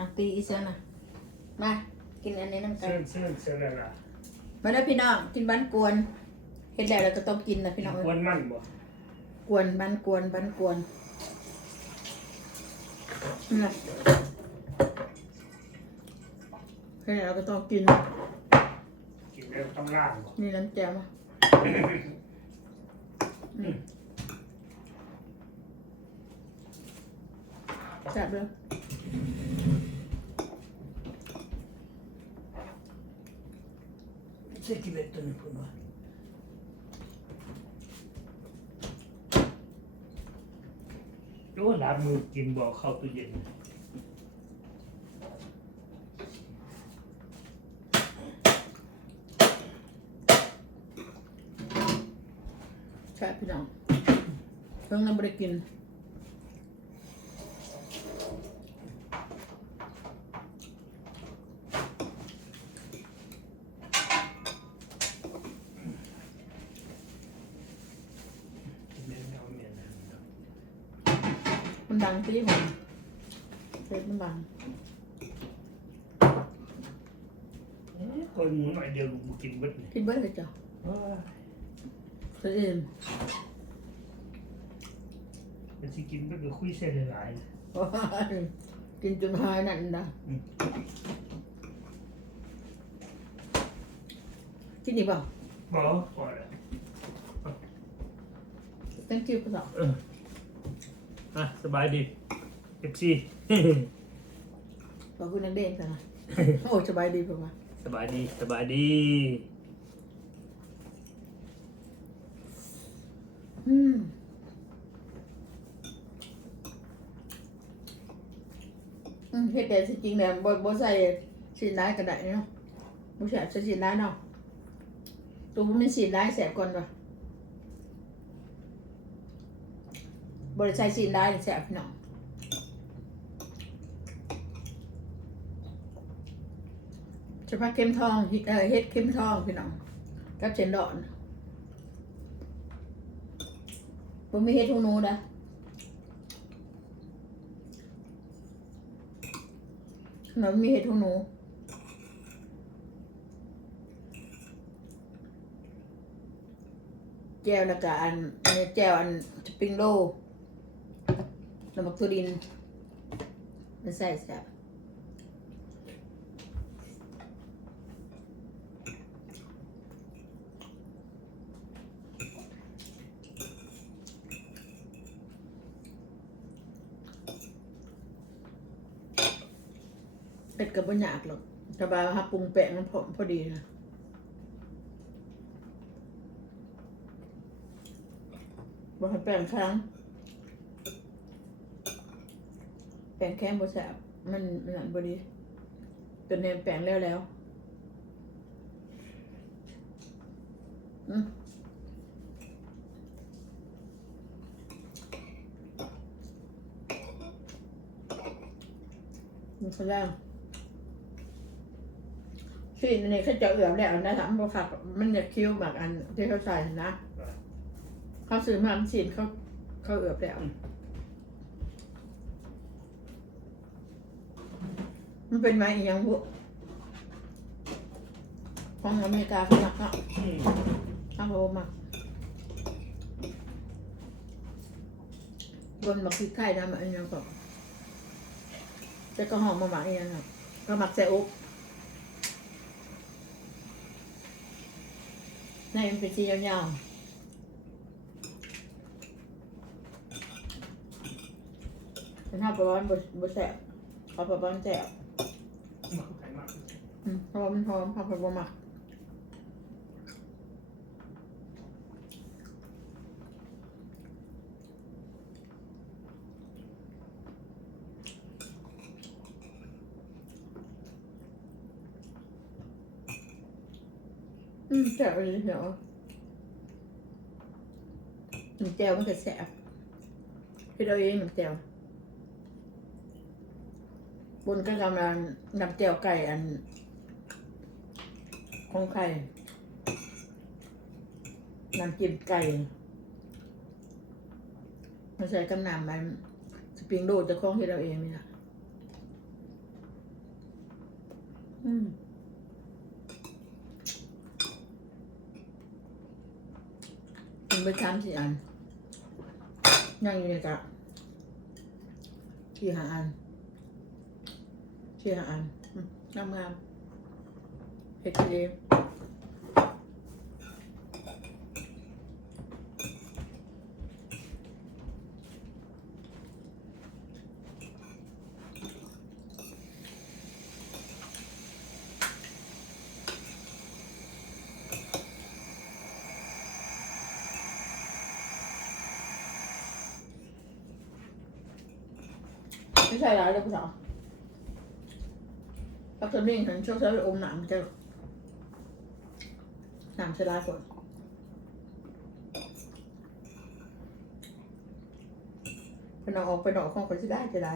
อะตีอีเซนน่ะ มา กินอันนี้น้ำกัเส้นนเส้นเส้นอะไรล่ะมาแล้วพี่น้องกินบ้านกวนเห็นแล้วเราก็ต้องกินนะพี่น้องควนมันบ่กวนบ้านกวนบ้านกวนนะเห็นแล้วเราก็ต้องกิน กินแล้วต้องล่างบ่นี่น้ำแจ่วมาอืมแซ่บเลย เส้นกินเล็กตัวนึงพุ่นวะโอ้ล้างมือกินบ่เข้าตู้เย็นแซ่บพี่น้องเพิ่งเราไม่ได้กินกินแล้วเอาเมียนะ มัน ดังที่ผมเฟซมันดังเอ๊ะคนหน่อยเดียวกูกินเบิดเลยกินเบิ้ลเลยจ้ะว้าเพื่อนมันสิกินเบิดก็คุยเส้นหลายกินจนหายนั่นนะกินดีเปล่าๆบ่พอแล้ว thank you ภาษา เออ อะสบายดี FC ขอบคุณนักเด่นค่ะโอ้สบายดีป่ะสบายดีสบายดีอืมอืมเฮ็ดแต่สิจริงเนี่ยบ่บ่ใส่สีน้ายก็ได้เนาะบ่ใส่ใส่สีน้ายเนาะตัวมันมีสีน้ายแสบก่อนป่ะ บ่ได้ใส่สีน้ายแสบพี่น้องเฉพาะเข็มทองเออเฮ็ดเข็มทองพี่น้องกับเชนดอนบ่มีเฮ็ดหูหนูนะมันมีเฮ็ดหูหนูแจวแล้วก็อันอันนี้แจวอันสปริงโรลำมักตัวดินมันใส่แซ่บเป็ดกับบะหยากหรอกกระบาฮับปรุงแปะมันพอพอดีนะบ่ให้แป้งค้ง แป้งแข็งบ่แซ่บมันมันนั่นบ่ดีเป็นแนวแป้งแล้วแล้วอืมมันก็แล้วชีนอันนี้เขาจะเอือมแล้วนะถามบ่คักมันจะคิ้วมากอันที่เขาใส่นะ เขาซื้อมามันฉีดเขาเขาเอือบแล้ว มันเป็นไม้อีกอยังบุของอเมริกาเขาหมักเนาะอืมเขาโหมักบนหมักพริกไทยนะมันอันยังก็จะก็หอมมาหมักอีกอยังครับก็หมักใส่อุ๊บในมันเป็นสียาวๆเป็นห้าประมาณบบบแสบเขาประมาณแสบ มาเข้าใจมาก อืมเพราะว่ามันหอมผักผลไม้อืมแซ่บเลยเหรอน้ำแจ่วมันก็แซ่บพี่เราเองน้ำแจ่วบนก็กำลังน้ำแจ่วไก่อัน ของไข่น้ำจิ้มไก่มาใส่กับน้ำมันสปริงโรลจะคล้องที่เราเองนี่นะอืมกินไปทำสี่อันนั่งอยู่ในกะที่หาอันที่หาอันงามงาม ๆเฮ็ดเองไม่ใช่ร้ายเลยพี่สาวพักสมิงฉั นชอบใช้ไปอมหนังเช้ร้ายกว่าเป็นอออกไปนอกของคนที่ได้จะได้